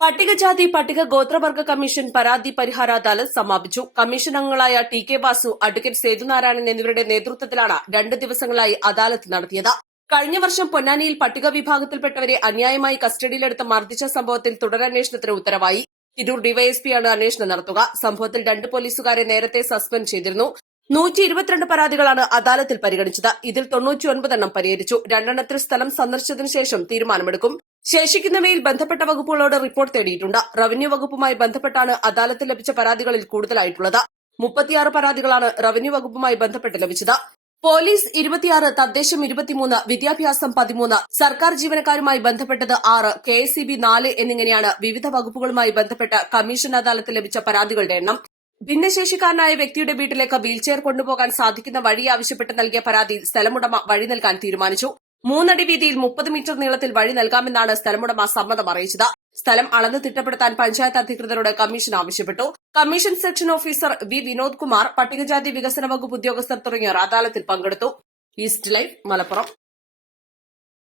പട്ടികജാതി പട്ടിക ഗോത്രവർഗ കമ്മീഷൻ പരാതി പരിഹാര അദാലത്ത് സമാപിച്ചു. കമ്മീഷൻ അംഗങ്ങളായ T K Vasu, advocate Sethunarayanan എന്നിവരുടെ നേതൃത്വത്തിലാണ് 2 ദിവസങ്ങളായി അദാലത്ത് നടത്തിയത്. കഴിഞ്ഞ വർഷം പൊന്നാനിയിൽ പട്ടിക വിഭാഗത്തിൽപ്പെട്ടവരെ അന്യായമായി കസ്റ്റഡിയിലെടുത്ത് മർദ്ദിച്ച സംഭവത്തിൽ തുടരന്വേഷണത്തിന് ഉത്തരവായി. തിരൂർ ഡിവൈഎസ്പിയാണ് അന്വേഷണം നടത്തുക. സംഭവത്തിൽ 2 പോലീസുകാരെ നേരത്തെ സസ്പെൻഡ് ചെയ്തിരുന്നു. 122 പരാതികളാണ് അദാലത്തിൽ പരിഗണിച്ചത്. ഇതിൽ 99 എണ്ണം പരിഹരിച്ചു. 2 എണ്ണത്തിൽ സ്ഥലം സന്ദർശിച്ചതിനു ശേഷം തീരുമാനമെടുക്കും. ശേഷിക്കുന്നവയിൽ ബന്ധപ്പെട്ട വകുപ്പുകളോട് റിപ്പോർട്ട് തേടിയിട്ടുണ്ട്. റവന്യൂ വകുപ്പുമായി ബന്ധപ്പെട്ടാണ് അദാലത്തിൽ ലഭിച്ച പരാതികളിൽ കൂടുതലായിട്ടുള്ളത്. 36 പരാതികളാണ് റവന്യൂ വകുപ്പുമായി ബന്ധപ്പെട്ട് ലഭിച്ചത്. പോലീസ് 26, തദ്ദേശം 23, വിദ്യാഭ്യാസം 13, സർക്കാർ ജീവനക്കാരുമായി ബന്ധപ്പെട്ടത് 6, KSEB 4 എന്നിങ്ങനെയാണ് വിവിധ വകുപ്പുകളുമായി ബന്ധപ്പെട്ട് കമ്മീഷൻ അദാലത്തിൽ ലഭിച്ച പരാതികളുടെ എണ്ണം. ഭിന്നശേഷിക്കാരനായ വ്യക്തിയുടെ വീട്ടിലേക്ക് വീൽചെയർ കൊണ്ടുപോകാൻ സാധിക്കുന്ന വഴി ആവശ്യപ്പെട്ട് നൽകിയ പരാതിയിൽ സ്ഥലമുടമ വഴി നൽകാൻ തീരുമാനിച്ചു. 3 അടി വീതിയിൽ 30 മീറ്റർ നീളത്തിൽ വഴി നൽകാമെന്നാണ് സ്ഥലമുടമ സമ്മതം അറിയിച്ചത്. സ്ഥലം അളന്ന് തിട്ടപ്പെടുത്താൻ പഞ്ചായത്ത് അധികൃതരോട് കമ്മീഷൻ ആവശ്യപ്പെട്ടു. Commission section officer V Vinod Kumar, പട്ടികജാതി വികസന വകുപ്പ് ഉദ്യോഗസ്ഥർ തുടങ്ങിയവർ അദാലത്തിൽ പങ്കെടുത്തു. East Live, Malappuram.